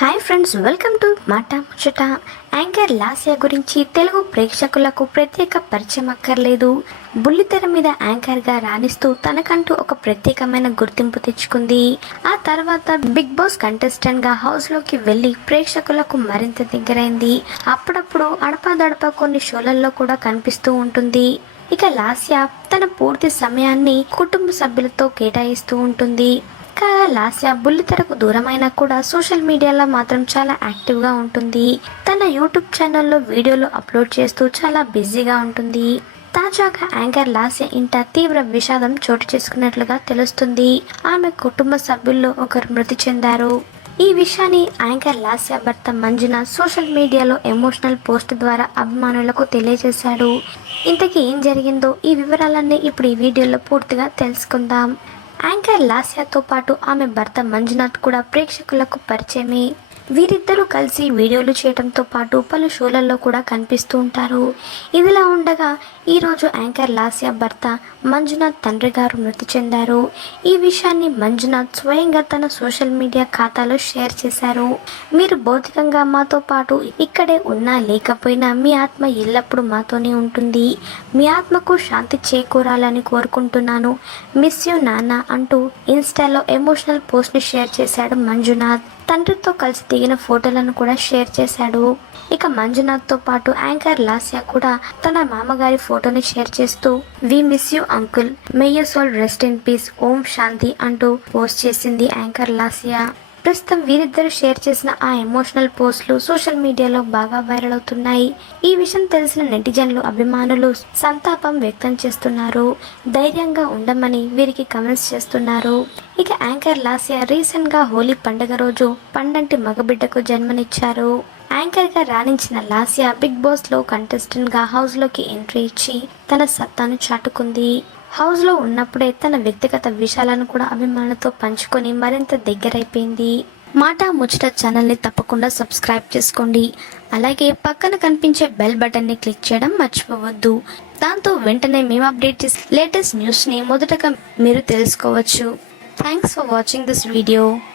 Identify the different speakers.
Speaker 1: Hi friends welcome to మాట ముచ్చట anchor Lasya గురించి తెలుగు ప్రేక్షకులకు ప్రత్యేక పరిచయం అక్కర్లేదు. బుల్లితెర మీద యాంకర్గా రాణిస్తూ తనకంటూ ఒక ప్రత్యేకమైన గుర్తింపు తెచ్చుకుంది. ఆ తర్వాత బిగ్ బాస్ కంటెస్టెంట్గా హౌస్లోకి వెళ్ళి ప్రేక్షకులకు మరింత దగ్గరైంది. అప్పుడప్పుడు అడపాదడప కొన్ని షోలల్లో కూడా కనిపిస్తూ ఉంటుంది. ఇక లాస్య తన పూర్తి సమయాన్ని కుటుంబ సభ్యులతో కేటాయిస్తూ ఉంటుంది. ఇంకా లాస్య బుల్లితెరకు దూరమైనా కూడా సోషల్ మీడియాలో మాత్రం చాలా యాక్టివ్గా ఉంటుంది. తన యూట్యూబ్ ఛానల్లో వీడియోలు అప్లోడ్ చేస్తూ చాలా బిజీగా ఉంటుంది. తాజాగా యాంకర్ లాస్య ఇంట తీవ్ర విషాదం చోటు చేసుకున్నట్లుగా తెలుస్తుంది. ఆమె కుటుంబ సభ్యుల్లో ఒకరు మృతి చెందారు. ఈ విషయాన్ని యాంకర్ లాస్య భర్త మంజున సోషల్ మీడియాలో ఎమోషనల్ పోస్ట్ ద్వారా అభిమానులకు తెలియజేశాడు ఇంతకీ ఏం జరిగిందో ఈ వివరాలన్నీ ఇప్పుడు ఈ వీడియోలో పూర్తిగా తెలుసుకుందాం. యాంకర్ లాస్యాతో పాటు ఆమె భర్త మంజునాథ్ కూడా ప్రేక్షకులకు పరిచయమే. వీరిద్దరూ కలిసి వీడియోలు చేయడంతో పాటు పలు షోలలో కూడా కనిపిస్తూ ఉంటారు. ఇదిలా ఉండగా ఈరోజు యాంకర్ లాస్య భర్త మంజునాథ్ తండ్రి గారు మృతి చెందారు. ఈ విషయాన్ని మంజునాథ్ స్వయంగా తన సోషల్ మీడియా ఖాతాలో షేర్ చేశారు. మీరు భౌతికంగా మాతో పాటు ఇక్కడే ఉన్నా లేకపోయినా మీ ఆత్మ ఎల్లప్పుడూ మాతోనే ఉంటుంది. మీ ఆత్మకు శాంతి చేకూరాలని కోరుకుంటున్నాను. మిస్ యూ నాన్న అంటూ ఇన్స్టాలో ఎమోషనల్ పోస్ట్ని షేర్ చేశాడు మంజునాథ్. తండ్రితో కలిసి దిగిన ఫోటోలను కూడా షేర్ చేశాడు. ఇక మంజునాథ్తో పాటు యాంకర్ లాస్య కూడా తన మామగారి ఫోటోని షేర్ చేస్తూ we miss you uncle. May you soul rest in peace. ఓం శాంతి అంటూ పోస్ట్ చేసింది యాంకర్ లాస్య. ప్రస్తుతం వీరిద్దరు షేర్ చేసిన ఆ ఎమోషనల్ పోస్టులు సోషల్ మీడియాలో బాగా వైరల్ అవుతున్నాయి. ఈ విషయం తెలిసిన నెటిజన్లు అభిమానులు సంతాపం వ్యక్తం చేస్తున్నారు. ధైర్యంగా ఉండమని వీరికి కమెంట్స్ చేస్తున్నారు. ఇక యాంకర్ లాస్య రీసెంట్గా హోలీ పండుగ రోజు పండంటి మగబిడ్డకు జన్మనిచ్చారు. యాంకర్గా రాణించిన లాస్య బిగ్ బాస్లో కంటెస్టెంట్గా హౌస్లోకి ఎంట్రీ ఇచ్చి తన సత్తాను చాటుకుంది. హౌస్లో ఉన్నప్పుడే తన వ్యక్తిగత విషయాలను కూడా అభిమానులతో పంచుకొని మరింత దగ్గరైపోయింది. మాట ముచ్చట ఛానల్ని తప్పకుండా సబ్స్క్రైబ్ చేసుకోండి. అలాగే పక్కన కనిపించే బెల్ బటన్ని క్లిక్ చేయడం మర్చిపోవద్దు. దాంతో వెంటనే మేము అప్డేట్ చేసే లేటెస్ట్ న్యూస్ని మొదటగా మీరు తెలుసుకోవచ్చు. Thanks for watching this video